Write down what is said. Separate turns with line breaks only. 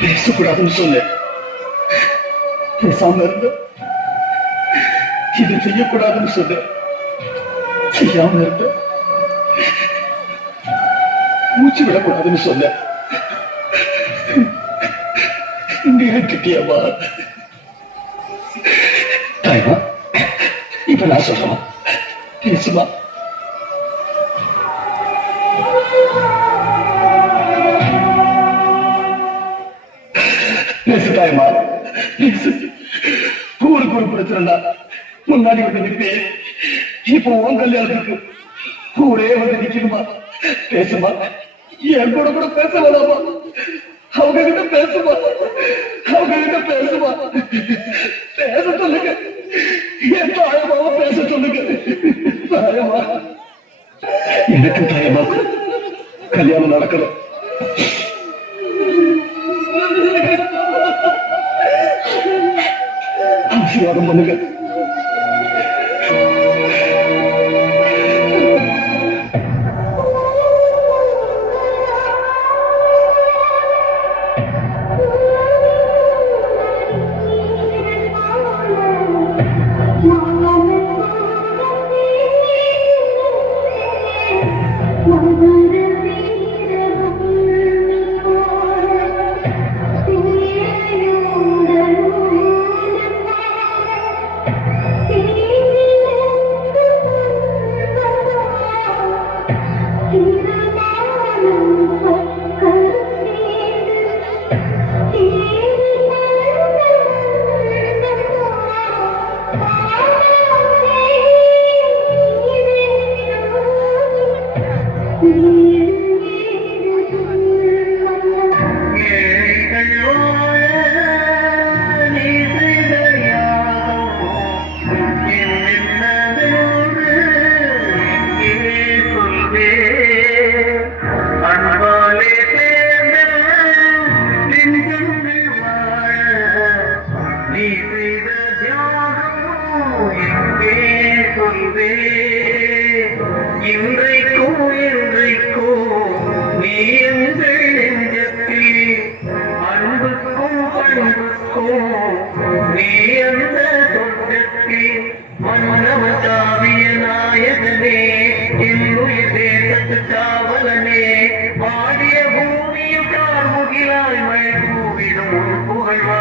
பேசக்கூடாதுன்னு சொல்லு பேசாம இருந்த இது செய்யக்கூடாதுன்னு சொல்லு செய்யாம இருந்த மூச்சு விடக்கூடாதுன்னு சொல்லு கேட்டுட்டியம்மா தாய்மா இப்ப நான் சொல்றேன் பேசுமா பேசு தாய்மா ஊருக்கு ஒரு பிரச்சனைடா முன்னாடி வந்து நிற்பேன். இப்போ உன் கல்யாணத்துக்கு ஊரே வந்து நிக்கணுமா பேசுமா? என் கூட கூட பேச வேணாமா? அவங்க கிட்ட பேசுமா? அவங்க கிட்ட பேசுமா? பேச சொல்லுங்க. என் தாயமாவ பேச சொல்லுங்க. தாயமா எனக்கு தாயமா கல்யாணம் நடக்கணும். യോഗം വന്നിട്ട് え ー பண்ணுங்க
இன்றைக்கோ என்றைக்கோ நீ எங்கள் நெஞ்சத்தில் அன்புக்கும் பண்புக்கும் நீ அந்த சொர்க்கத்தில் மன்னவ நாயகனே தேசத்து காவலனே பாடிய பூமியில் கார்முகிலாய் மழை புகழ்வா